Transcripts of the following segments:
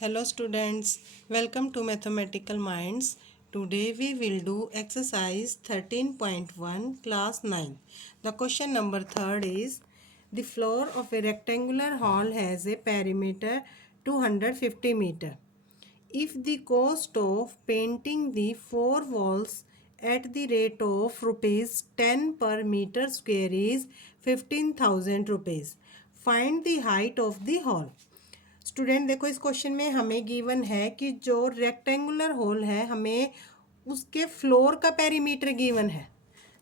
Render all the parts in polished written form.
Hello students, welcome to Mathematical Minds. Today we will do exercise 13.1 class 9. The question number 3rd is the floor of a rectangular hall has a perimeter 250 meter. If the cost of painting the four walls at the rate of rupees 10 per meter square is 15,000 rupees, find the height of the hall. Student देखो, इस question में हमें given है कि जो rectangular whole है हमें उसके फ्लोर का पेरीमीटर गिवन है।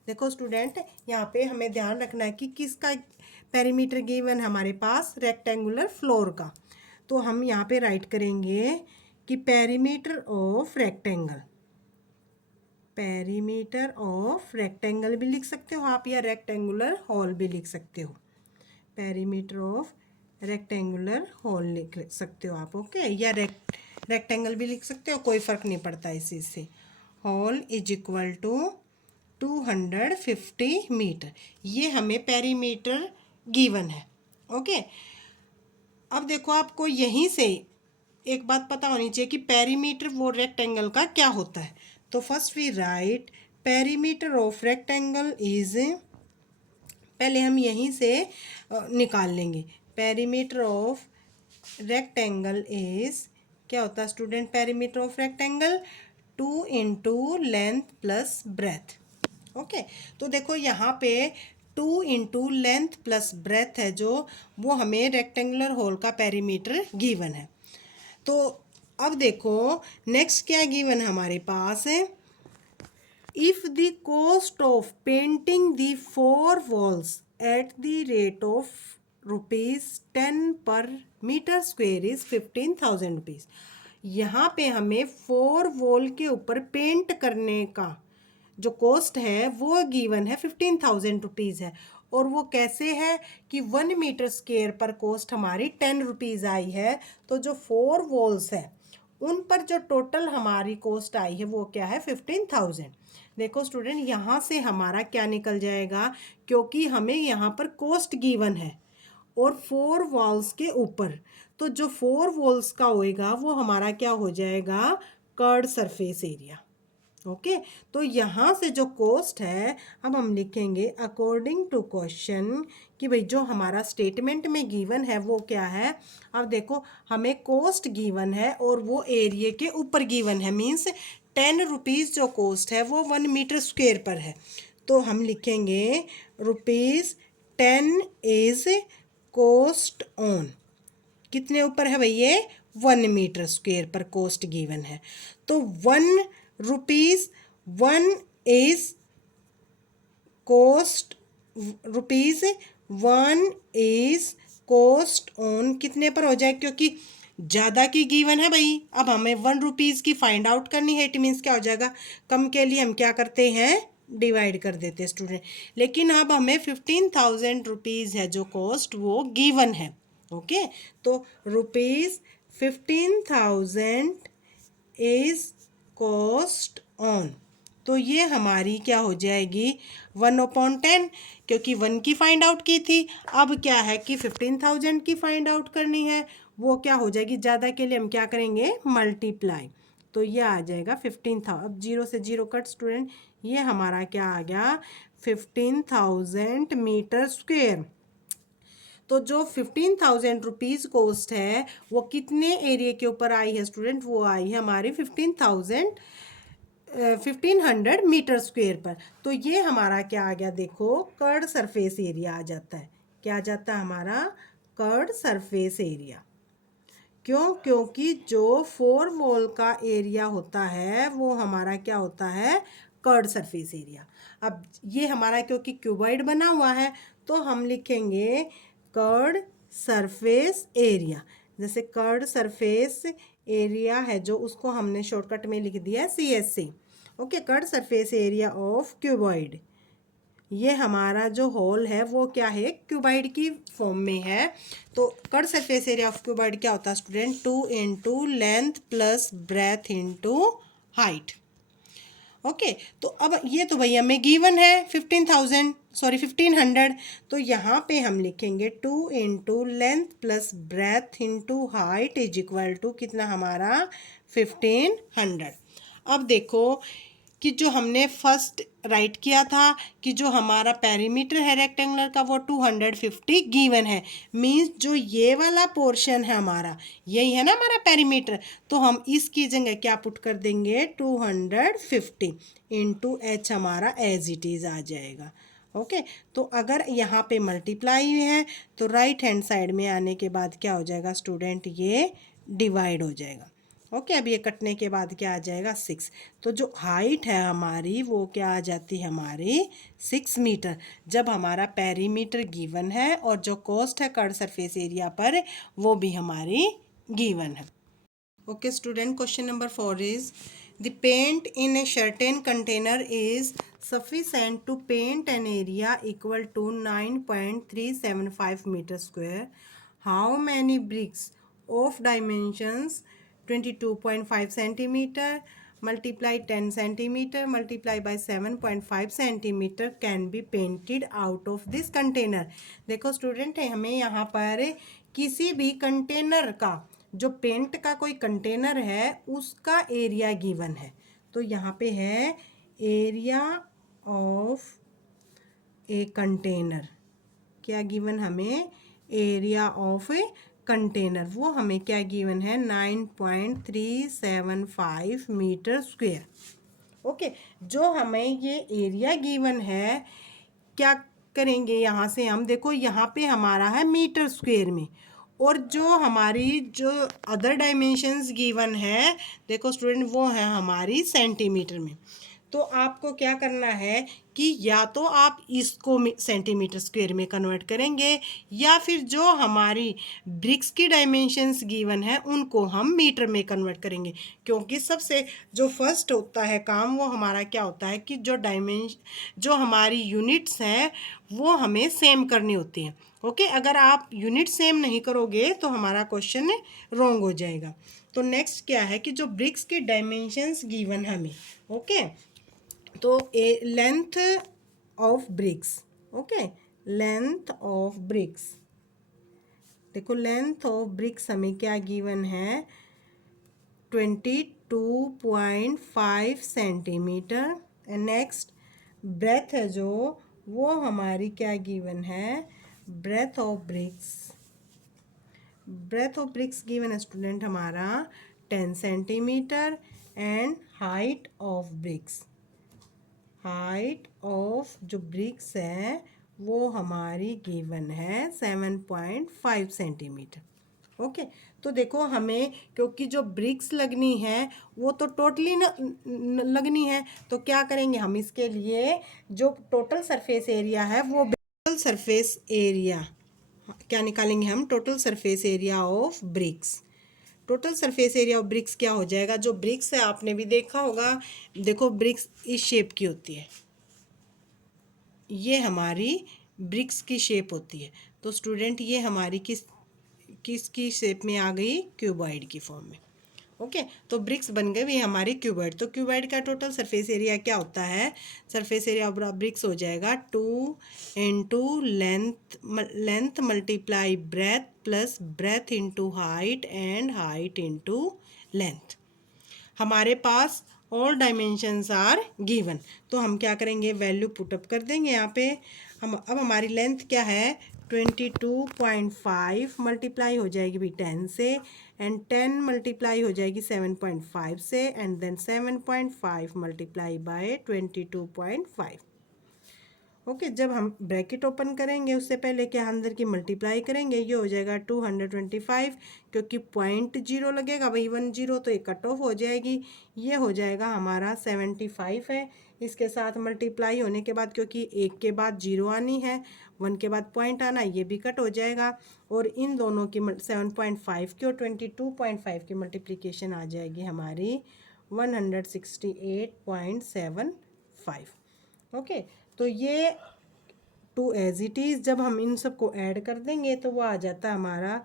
देखो स्टूडेंट, यहाँ पे हमें ध्यान रखना है कि किसका पेरीमीटर गिवन है हमारे पास, रेक्टेंगुलर फ्लोर का। तो हम यहाँ पे राइट करेंगे कि perimeter of rectangle, perimeter of rectangle भी लिख सकते हो आप या रेक्टेंगुलर हॉल भी लिख सकते हो। पेरीमीटर ऑफ रेक्टेंगुलर हॉल लिख सकते हो आप, ओके, या रेक्टेंगल भी लिख सकते हो, कोई फ़र्क नहीं पड़ता इस चीज़ से। Hall is equal to 250 metre, ये हमें पेरीमीटर गिवन है, ओके। अब देखो, आपको यहीं से एक बात पता होनी चाहिए कि पेरीमीटर वो रेक्टेंगल का क्या होता है। तो first we write perimeter of rectangle is, पहले हम यहीं से निकाल लेंगे। पेरीमीटर ऑफ रेक्टेंगल इज, क्या होता है student, perimeter of rectangle 2 into length plus breath, okay. तो देखो यहाँ पे 2 इंटू लेंथ प्लस ब्रेथ है जो, वो हमें रेक्टेंगुलर होल का पेरीमीटर गिवन है। तो अब देखो नेक्स्ट क्या गिवन है हमारे पास है, if the cost of painting the four walls at the rate of rupees 10 per meter square is 15,000 rupees, यहाँ पे हमें फोर वॉल के ऊपर पेंट करने का जो कॉस्ट है वो गिवन है 15,000 रुपीज़ है। और वो कैसे है कि 1 मीटर स्क्वेयर पर कॉस्ट हमारी 10 रुपीज़ आई है। तो जो फोर वॉल्स है उन पर जो टोटल हमारी कॉस्ट आई है वो क्या है, 15,000। देखो स्टूडेंट, यहाँ से हमारा क्या निकल जाएगा, क्योंकि हमें यहाँ पर कॉस्ट गिवन है और फोर वॉल्स के ऊपर, तो जो फोर वॉल्स का होएगा वो हमारा क्या हो जाएगा, कर्ड सरफेस एरिया, ओके। तो यहाँ से जो कॉस्ट है, अब हम लिखेंगे अकॉर्डिंग टू क्वेश्चन कि भाई जो हमारा स्टेटमेंट में गिवन है वो क्या है। अब देखो, हमें कॉस्ट गिवन है और वो एरिया के ऊपर गिवन है, मीन्स 10 रुपीज़ जो कॉस्ट है वो 1 मीटर स्क्वेयर पर है। तो हम लिखेंगे रुपीज़ 10 इज कॉस्ट ऑन, कितने ऊपर है भाई, ये 1 मीटर स्क्वेयर पर कॉस्ट गिवन है। तो 1 rupees 1 is cost, rupees 1 is cost on कितने पर हो जाए, क्योंकि ज़्यादा की गिवन है भाई। अब हमें 1 रुपीज़ की फाइंड आउट करनी है, इट मीन्स क्या हो जाएगा, कम के लिए हम क्या करते हैं, डिवाइड कर देते हैं स्टूडेंट। लेकिन अब हमें 15,000 रुपीज़ है जो कॉस्ट वो गिवन है, ओके। तो रुपीज़ 15,000 इज कॉस्ट ऑन, तो ये हमारी क्या हो जाएगी 1/10, क्योंकि 1 की फाइंड आउट की थी। अब क्या है कि 15,000 की फाइंड आउट करनी है, वो क्या हो जाएगी, ज़्यादा के लिए हम क्या करेंगे, मल्टीप्लाई। तो ये आ जाएगा 15,000, अब 0 से 0 कट स्टूडेंट, ये हमारा क्या आ गया 15,000 मीटर स्क्वेयर। तो जो 15,000 रुपीज़ कॉस्ट है वो कितने एरिया के ऊपर आई है स्टूडेंट, वो आई है हमारी 1500 मीटर स्क्वेयर पर। तो ये हमारा क्या आ गया, देखो कर्ड सरफेस एरिया आ जाता है, क्या आ जाता है हमारा, कर्ड सरफेस एरिया। क्यों, क्योंकि जो फोर वॉल का एरिया होता है वो हमारा क्या होता है, कर्ड सरफेस एरिया। अब ये हमारा क्योंकि क्यूबॉइड बना हुआ है तो हम लिखेंगे कर्ड सरफेस एरिया। जैसे कर्ड सरफेस एरिया है जो, उसको हमने शॉर्टकट में लिख दिया है CSA, okay. Curved surface area of cuboid, ये हमारा जो होल है वो क्या है, क्यूबाइड की फॉर्म में है। तो curved surface area of cuboid क्या होता है student, 2 into length plus breadth into height, okay, तो अब ये तो भैया हमें गिवन है 1500, तो यहाँ पे हम लिखेंगे 2 into length plus breadth into height is equal to कितना हमारा 1500। अब देखो कि जो हमने फर्स्ट राइट किया था कि जो हमारा पेरीमीटर है रेक्टेंगुलर का वो 250 गिवन है, मींस जो ये वाला पोर्शन है हमारा यही है ना हमारा पेरीमीटर, तो हम इसकी जगह क्या पुट कर देंगे 250 इंटू एच हमारा एज इट इज़ आ जाएगा। ओके, तो अगर यहाँ पे मल्टीप्लाई है तो राइट हैंड साइड में आने के बाद क्या हो जाएगा स्टूडेंट, ये डिवाइड हो जाएगा। ओके, अब ये कटने के बाद क्या आ जाएगा 6, तो जो हाइट है हमारी वो क्या आ जाती है हमारी 6 मीटर, जब हमारा पेरीमीटर गिवन है और जो कॉस्ट है कर्व सरफेस एरिया पर वो भी हमारी गिवन है। Okay student, question number 4 is the paint in a certain container is sufficient to paint an area equal to 9.375 meter square. How many bricks of dimensions 22.5 centimeter multiply 10 centimeter multiply by 7.5 centimeter can be painted out of this container? देखो student है, हमें यहाँ पर किसी भी container का, जो paint का कोई कंटेनर है उसका एरिया गिवन है, तो यहाँ पे है एरिया ऑफ ए कंटेनर, क्या गिवन हमें एरिया ऑफ ए कंटेनर, वो हमें क्या गिवन है 9.375 मीटर स्क्वायर। ओके, जो हमें ये एरिया गिवन है क्या करेंगे यहाँ से हम, देखो यहाँ पे हमारा है मीटर स्क्वायर में, और जो हमारी जो अदर डायमेंशंस गिवन है देखो स्टूडेंट वो है हमारी सेंटीमीटर में, तो आपको क्या करना है कि या तो आप इसको सेंटीमीटर स्क्वायर में कन्वर्ट करेंगे या फिर जो हमारी ब्रिक्स की डायमेंशंस गिवन है उनको हम मीटर में कन्वर्ट करेंगे, क्योंकि सबसे जो फर्स्ट होता है काम वो हमारा क्या होता है कि जो हमारी यूनिट्स हैं वो हमें सेम करनी होती हैं। ओके, अगर आप यूनिट सेम नहीं करोगे तो हमारा क्वेश्चन रॉन्ग हो जाएगा। तो नेक्स्ट क्या है कि जो ब्रिक्स की डायमेंशंस गिवन हमें, ओके, तो a length of bricks, okay, length of bricks, देखो लेंथ ऑफ ब्रिक्स हमें क्या गिवन है 22.5 सेंटीमीटर, एंड नेक्स्ट ब्रेथ है जो वो हमारी क्या गिवन है ब्रेथ ऑफ ब्रिक्स गिवन है स्टूडेंट हमारा 10 सेंटीमीटर, एंड हाइट ऑफ जो ब्रिक्स है वो हमारी गिवन है 7.5 सेंटीमीटर। ओके, तो देखो हमें क्योंकि जो ब्रिक्स लगनी है वो तो टोटली लगनी है, तो क्या करेंगे हम इसके लिए जो टोटल सरफेस एरिया है वो टोटल सरफेस एरिया क्या निकालेंगे हम, total surface area of BRICS. Total surface area of BRICS क्या हो जाएगा, जो ब्रिक्स है आपने भी देखा होगा, देखो ब्रिक्स इस शेप की होती है, ये हमारी ब्रिक्स की शेप होती है, तो स्टूडेंट ये हमारी किसकी शेप में आ गई, क्यूबॉइड की फॉर्म में। ओके, तो ब्रिक्स बन गए भी हमारी क्यूबॉइड, तो क्यूबॉइड का टोटल सरफेस एरिया क्या होता है, सरफेस एरिया ऑफ ब्रिक्स हो जाएगा 2 into length multiply breath plus breadth into height and height into length. हमारे पास ऑल डायमेंशंस आर गिवन, तो हम क्या करेंगे वैल्यू पुटअप कर देंगे यहाँ पे। हम अब हमारी लेंथ क्या है 22.5 मल्टीप्लाई हो जाएगी भी 10 से, एंड 10 मल्टीप्लाई हो जाएगी 7.5 से, and then 7.5 multiply by 22.5। Okay, जब हम ब्रैकेट ओपन करेंगे उससे पहले क्या अंदर की मल्टीप्लाई करेंगे, ये हो जाएगा 225, क्योंकि 0.0 लगेगा भाई 10 तो ये कट ऑफ हो जाएगी, ये हो जाएगा हमारा 75 है। इसके साथ मल्टीप्लाई होने के बाद क्योंकि एक के बाद 0 आनी है, 1 के बाद पॉइंट आना, ये भी कट हो जाएगा, और इन दोनों की 7.5 की और 22.5 की मल्टीप्लिकेशन आ जाएगी हमारी 168.75। ओके, तो ये 2 एज इट इज़ जब हम इन सबको ऐड कर देंगे तो वो आ जाता है हमारा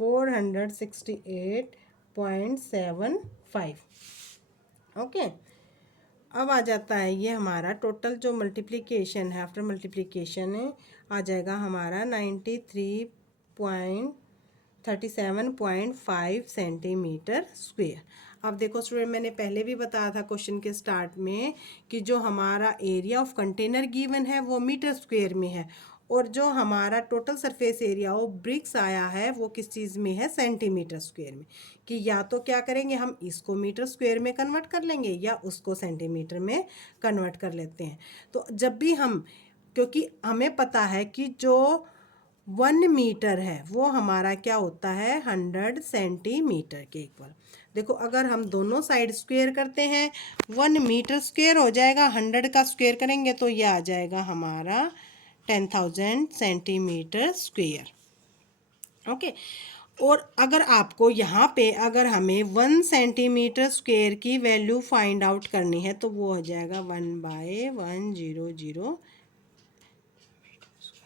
468.75। ओके, अब आ जाता है ये हमारा टोटल जो मल्टीप्लिकेशन है, आफ्टर मल्टीप्लिकेशन आ जाएगा हमारा 93.37.5 सेंटीमीटर स्क्वेयर। अब देखो स्टूडेंट, मैंने पहले भी बताया था क्वेश्चन के स्टार्ट में कि जो हमारा एरिया ऑफ कंटेनर गिवन है वो मीटर स्क्वेयर में है, और जो हमारा total surface area of BRICS आया है वो किस चीज़ में है, सेंटीमीटर स्क्वेयर में। कि या तो क्या करेंगे, हम इसको मीटर स्क्वेयर में कन्वर्ट कर लेंगे या उसको सेंटीमीटर में कन्वर्ट कर लेते हैं। तो जब भी हम, क्योंकि हमें पता है कि जो 1 मीटर है वो हमारा क्या होता है, 100 सेंटीमीटर के इक्वल। देखो अगर हम दोनों साइड स्क्वेयर करते हैं, 1 मीटर स्क्वेयर हो जाएगा, 100 का स्क्वेयर करेंगे तो ये आ जाएगा हमारा 10,000 सेंटीमीटर स्क्वेयर। ओके। और अगर आपको यहाँ पे अगर हमें 1 सेंटीमीटर स्क्वेयर की वैल्यू फाइंड आउट करनी है तो वो हो जाएगा 1/100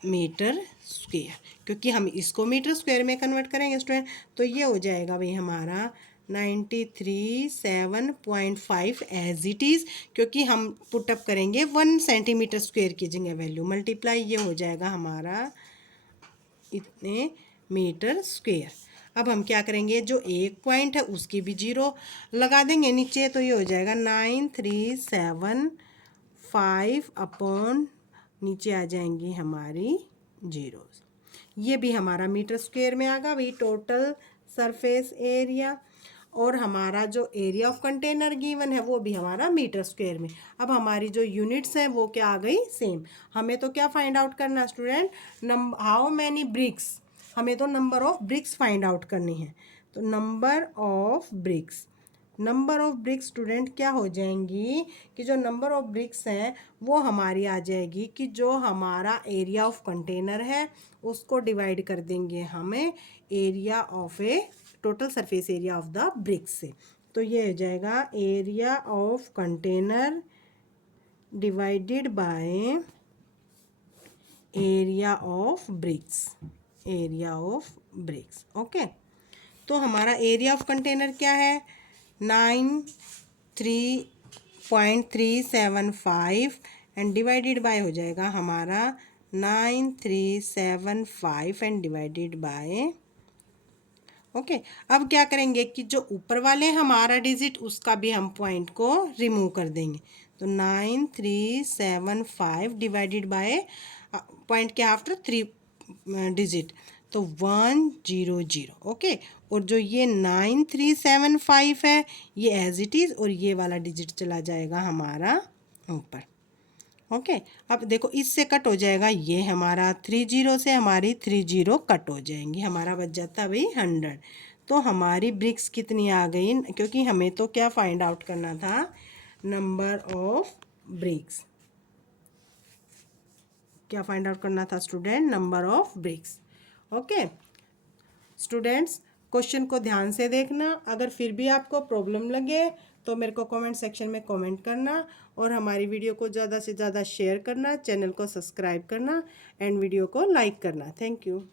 मीटर स्क्वेयर, क्योंकि हम इसको मीटर स्क्वेयर में कन्वर्ट करेंगे स्टूडेंट, तो ये हो जाएगा भाई हमारा 93.7.5 एज इट इज़, क्योंकि हम पुटअप करेंगे 1 सेंटीमीटर स्क्वेयर की जगह वैल्यू, मल्टीप्लाई ये हो जाएगा हमारा इतने मीटर स्क्वेयर। अब हम क्या करेंगे, जो एक पॉइंट है उसकी भी 0 लगा देंगे नीचे, तो ये हो जाएगा 9375 अपॉन नीचे आ जाएंगी हमारी 0। ये भी हमारा मीटर स्क्वेयर में आ गया भाई टोटल सरफेस एरिया, और हमारा जो एरिया ऑफ कंटेनर गिवन है वो भी हमारा मीटर स्क्वेयर में। अब हमारी जो यूनिट्स हैं वो क्या आ गई, सेम। हमें तो क्या फाइंड आउट करना है स्टूडेंट, हाउ मैनी ब्रिक्स, हमें तो number of BRICS find out करनी है। तो नंबर ऑफ ब्रिक्स स्टूडेंट क्या हो जाएंगी कि जो नंबर ऑफ ब्रिक्स हैं वो हमारी आ जाएगी कि जो हमारा एरिया ऑफ कंटेनर है उसको डिवाइड कर देंगे हमें area of a total surface area of the bricks से। तो ये हो जाएगा area of container divided by area of bricks, okay. तो हमारा एरिया ऑफ कंटेनर क्या है, 93.375 एंड डिवाइडेड बाय हो जाएगा हमारा 9375 एंड डिवाइडेड बाय, ओके। अब क्या करेंगे कि जो ऊपर वाले हमारा डिजिट उसका भी हम पॉइंट को रिमूव कर देंगे, तो 9375 डिवाइडेड बाय पॉइंट के आफ्टर 3 डिजिट, तो 100, ओके। और जो ये 9375 है ये एज इट इज़, और ये वाला डिजिट चला जाएगा हमारा ऊपर, ओके। अब देखो इससे कट हो जाएगा, ये हमारा 30 से हमारी 30 कट हो जाएंगी, हमारा बच जाता है भाई 100। तो हमारी ब्रिक्स कितनी आ गई, क्योंकि हमें तो क्या फाइंड आउट करना था, नंबर ऑफ ब्रिक्स। क्या फाइंड आउट करना था student, number of bricks, okay. Students question को ध्यान से देखना, अगर फिर भी आपको प्रॉब्लम लगे तो मेरे को कमेंट सेक्शन में कमेंट करना, और हमारी वीडियो को ज़्यादा से ज़्यादा शेयर करना, चैनल को सब्सक्राइब करना एंड वीडियो को लाइक करना। Thank you.